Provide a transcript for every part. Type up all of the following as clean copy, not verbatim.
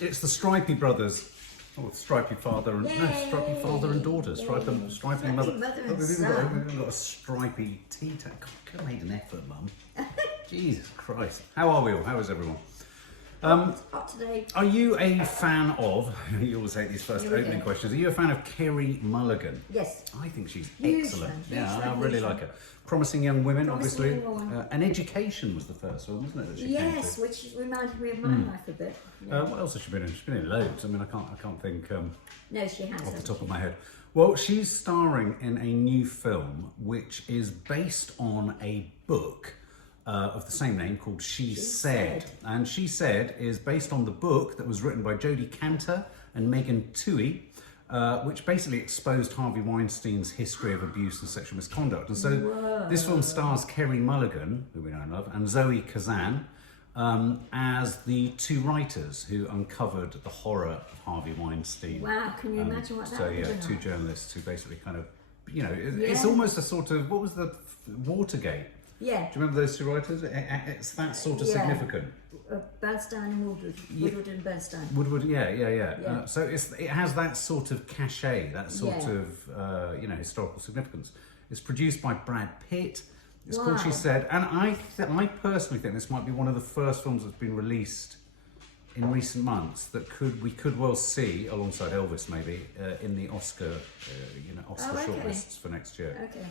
It's the Stripey brothers. Oh, Stripey father and Stripey father and daughter. Stripey mother. And son. We've got a Stripey tea time. Could have made an effort, Mum. Jesus Christ. How are we all? How is everyone? Hot today. Are you a fan of? You always hate these first opening questions. Are you a fan of Carey Mulligan? Yes. I think she's Huge excellent. fan, Yeah, huge I fan, really huge like fan. her. Promising Young Women, Promising obviously. Young Woman. And Education was the first one, wasn't it? That she came to? Which reminded me of my life a bit. Yeah. What else has she been in? She's been in loads. I mean, I can't think No, she has. off the top of my head. Well, she's starring in a new film which is based on a book of the same name called She Said. And She Said is based on the book that was written by Jodi Kantor and Twohey, which basically exposed Harvey Weinstein's history of abuse and sexual misconduct. And so this film stars Carey Mulligan, who we know and love, and Kazan as the two writers who uncovered the horror of Harvey Weinstein. Wow, can you imagine what that would have been two like? journalists who basically kind of, it's almost a sort of, what was the Watergate? Yeah. Do you remember those two writers? It's that sort of significant. Bernstein and Woodward. Woodward and Bernstein. Woodward, yeah. So it has that sort of cachet, that sort of historical significance. It's produced by Brad Pitt. It's called She Said, and I personally think this might be one of the first films that's been released in recent months that we could well see alongside Elvis maybe in the Oscar shortlists for next year. Okay.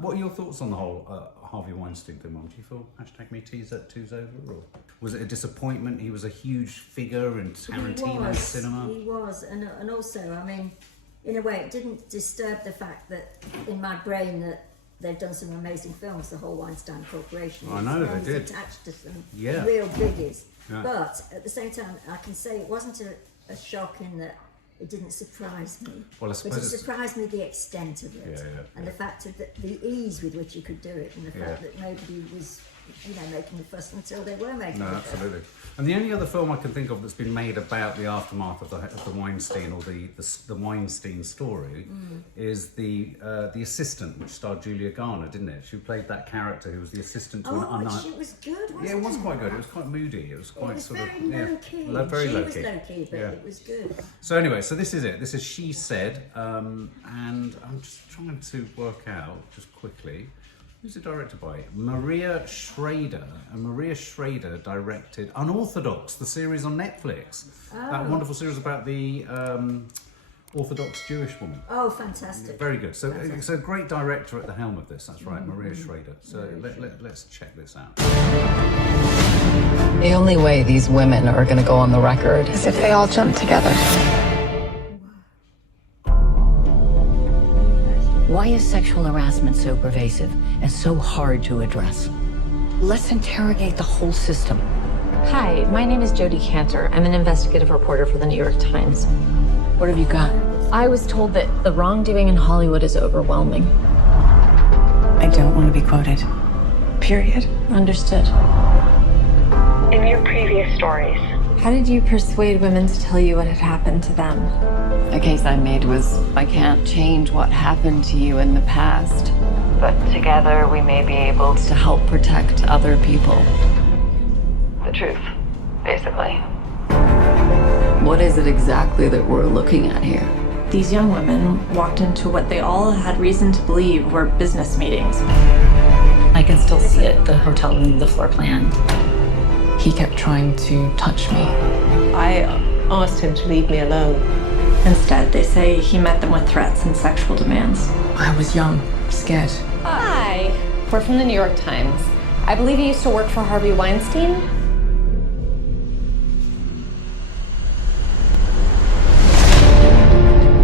What are your thoughts on the whole Harvey Weinstein thing, Mum? Do you feel #MeToo's over, or was it a disappointment? He was a huge figure in Tarantino's cinema. He was, and also, I mean, in a way, it didn't disturb the fact that in my brain that they've done some amazing films, the whole Weinstein Corporation. I know they did. Attached to some Yeah. real biggies. Yeah. But at the same time, I can say it wasn't a shock in that it didn't surprise me. Well, I but suppose it surprised me the extent of it, and the fact of the ease with which you could do it, and the fact that nobody was, making a fuss until they were making a fuss. Absolutely. And the only other film I can think of that's been made about the aftermath of the Weinstein or the Weinstein story is the Assistant, which starred Julia Garner, didn't it? She played that character who was the assistant to an It was good, wasn't it? Yeah, it was quite good. It was quite moody. It was quite very low-key. very She low-key. was low-key, but it was good. So anyway, so this is it. This is She Said, and I'm just trying to work out, just quickly, who's it directed by? Maria Schrader. And Maria Schrader directed Unorthodox, the series on Netflix. That wonderful series about the Orthodox Jewish woman. Oh, fantastic. Very good. So great director at the helm of this. That's right, Maria Schrader. So let's check this out. The only way these women are going to go on the record is if they all jump together. Why is sexual harassment so pervasive and so hard to address? Let's interrogate the whole system. Hi, my name is Jodi Kantor. I'm an investigative reporter for the New York Times. What have you got? I was told that the wrongdoing in Hollywood is overwhelming. I don't want to be quoted. Period. Understood. In your previous stories, How did you persuade women to tell you what had happened to them? The case I made was, I can't change what happened to you in the past, but together we may be able to help protect other people. The truth, basically. What is it exactly that we're looking at here? These young women walked into what they all had reason to believe were business meetings. I can still see it, the hotel room, the floor plan. He kept trying to touch me. I asked him to leave me alone. Instead, they say he met them with threats and sexual demands. I was young, scared. Hi, we're from the New York Times. I believe you used to work for Harvey Weinstein.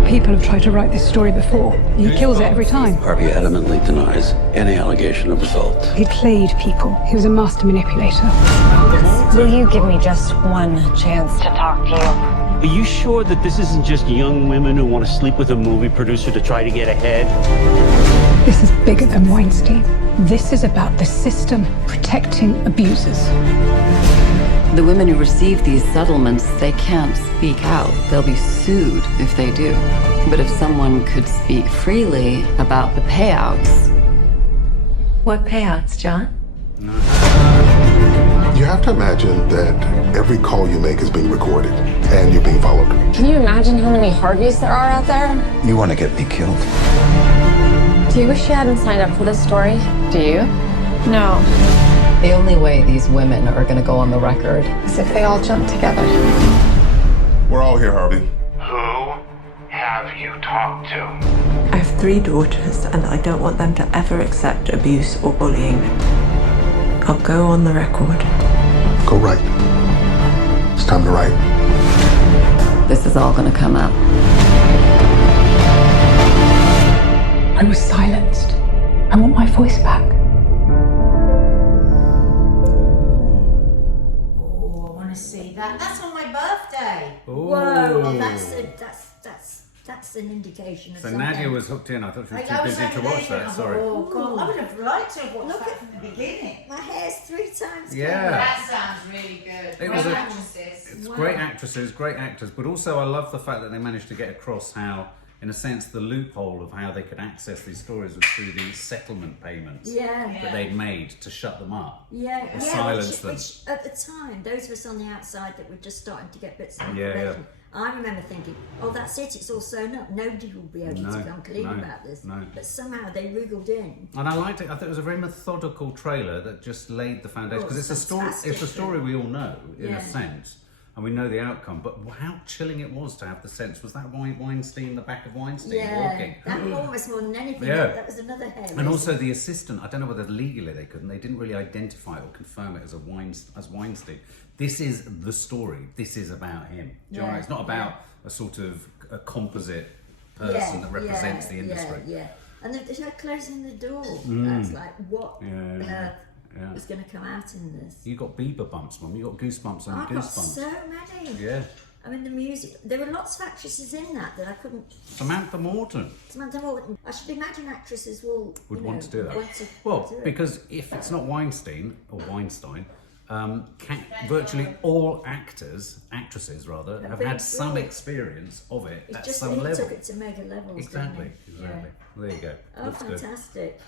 People have tried to write this story before. He kills it every time. Harvey adamantly denies any allegation of assault. He played people. He was a master manipulator. Will you give me just one chance to talk to you? Are you sure that this isn't just young women who want to sleep with a movie producer to try to get ahead? This is bigger than Weinstein. This is about the system protecting abusers. The women who receive these settlements, they can't speak out. They'll be sued if they do. But if someone could speak freely about the payouts... What payouts, John? You have to imagine that every call you make is being recorded. and you're being followed. Can you imagine how many Harveys there are out there? You want to get me killed? Do you wish you hadn't signed up for this story? Do you? No. The only way these women are going to go on the record As if they all jump together. We're all here, Harvey. Who have you talked to? I have 3 daughters, and I don't want them to ever accept abuse or bullying. I'll go on the record. Go write. It's time to write. this is all going to come out. I was silenced. I want my voice back. Oh, I want to see that. That's on my birthday. Ooh. Whoa, well, that's an indication of So something. Nadia was hooked in. I thought she was too busy to watch that. Sorry. Oh, God. I would have liked to have watched that from the beginning. My hair's 3 times Yeah. colour. That sounds really good. It Great was actresses. It's great actresses, great actors, but also I love the fact that they managed to get across how, in a sense, the loophole of how they could access these stories was through these settlement payments that they'd made to shut them up or silence them. Which at the time, those of us on the outside that were just starting to get bits of Yeah, information, I remember thinking, oh, that's it, it's all sewn up. Nobody will be able to come clean about this. No. But somehow they wriggled in. And I liked it. I thought it was a very methodical trailer that just laid the foundation, because it's a story. It's a story we all know in a sense, and we know the outcome. But how chilling it was to have the sense. Was that Weinstein, the back of Weinstein walking? That almost more than anything. Yeah. That was another hair. And also the assistant. I don't know whether legally they couldn't. They didn't really identify or confirm it as Weinstein. This is the story. This is about him. Do you know what I mean? It's not about a sort of a composite person that represents the industry. And they're closing the door. That's like, what was going to come out in this? You got Bieber bumps, Mum. You got goosebumps on I've got goosebumps. so many. Yeah. I mean, the music. There were lots of actresses in that I couldn't. Samantha Morton. I should imagine actresses will would want to do that. Well, because if it's not Weinstein, virtually all actresses have had some experience of it it's at just some that he level. took it to mega levels. Exactly. Yeah. There you go. Oh, Looks good. fantastic.